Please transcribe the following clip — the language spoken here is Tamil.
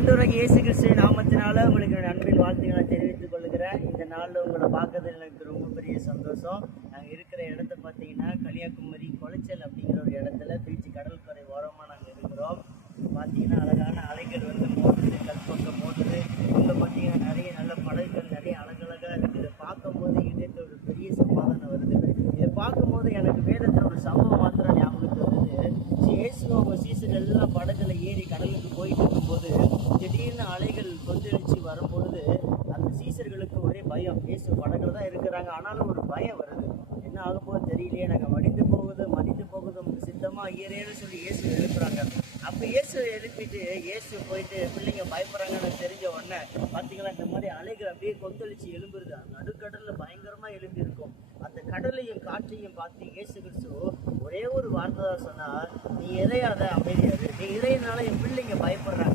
ஆண்டவராகிய இயேசு கிறிஸ்துவின் நாமத்தினால உங்களுக்கு என்னோட அன்பின் வாழ்த்துக்களை தெரிவித்துக் கொள்கிறேன். இந்த நாளில் உங்களை பார்க்கறதுல எனக்கு ரொம்ப பெரிய சந்தோஷம். நாங்கள் இருக்கிற இடத்த பார்த்தீங்கன்னா கன்னியாகுமரி குளச்சல் அப்படிங்கிற ஒரு இடத்துல பீச்சு கடற்கரை ஓரமாக நாங்கள் இருக்கிறோம். பார்த்தீங்கன்னா அழகான அலைகள் வந்து மோதுது, கல்பக்கம் மோதுது. இங்கே பார்த்தீங்கன்னா நிறைய நல்ல படகுகள் நிறைய அழகழகாக இருக்குது. இதை பார்க்கும்போது இதயத்தில் ஒரு பெரிய சமாதானம் வருது. இதை பார்க்கும்போது எனக்கு வேதத்தில் ஒரு சம்பவம் மாத்திரம் ஞாபகத்துக்கு வருது. இயேசு அவங்க சீசர்கள் எல்லாம் படகுல ஏறி கடலுக்கு போயிட்டு இருக்கும்போது திடீர்னு அலைகள் கொந்தளிச்சு வரும்பொழுது அந்த சீசர்களுக்கு ஒரே பயம். இயேசு படகுல தான் இருக்கிறாங்க, ஆனாலும் ஒரு பயம் வருது. என்ன ஆகும் போது தெரியலையே, நாங்கள் மடிந்து போகுது உங்களுக்கு சித்தமா ஐயரேன்னு சொல்லி இயேசு எழுப்புறாங்க. அப்போ இயேசு எழுப்பிட்டு இயேசு போயிட்டு பிள்ளைங்க பயப்படுறாங்கன்னு தெரிஞ்ச உடனே பார்த்தீங்களா இந்த மாதிரி அலைகள் அப்படியே கொந்தளிச்சு எழும்புறது. நடுக்கடலில் பயங்கரமாக எழும்பி இருக்கும். அந்த கடலையும் காற்றையும் பார்த்து இயேசு கிறிஸ்து ஒரே ஒரு வார்த்தை தான் சொன்னார், நீ இறையாத அமைதியாது, நீ இறையினால என் பிள்ளைங்க பயப்படுறாங்க.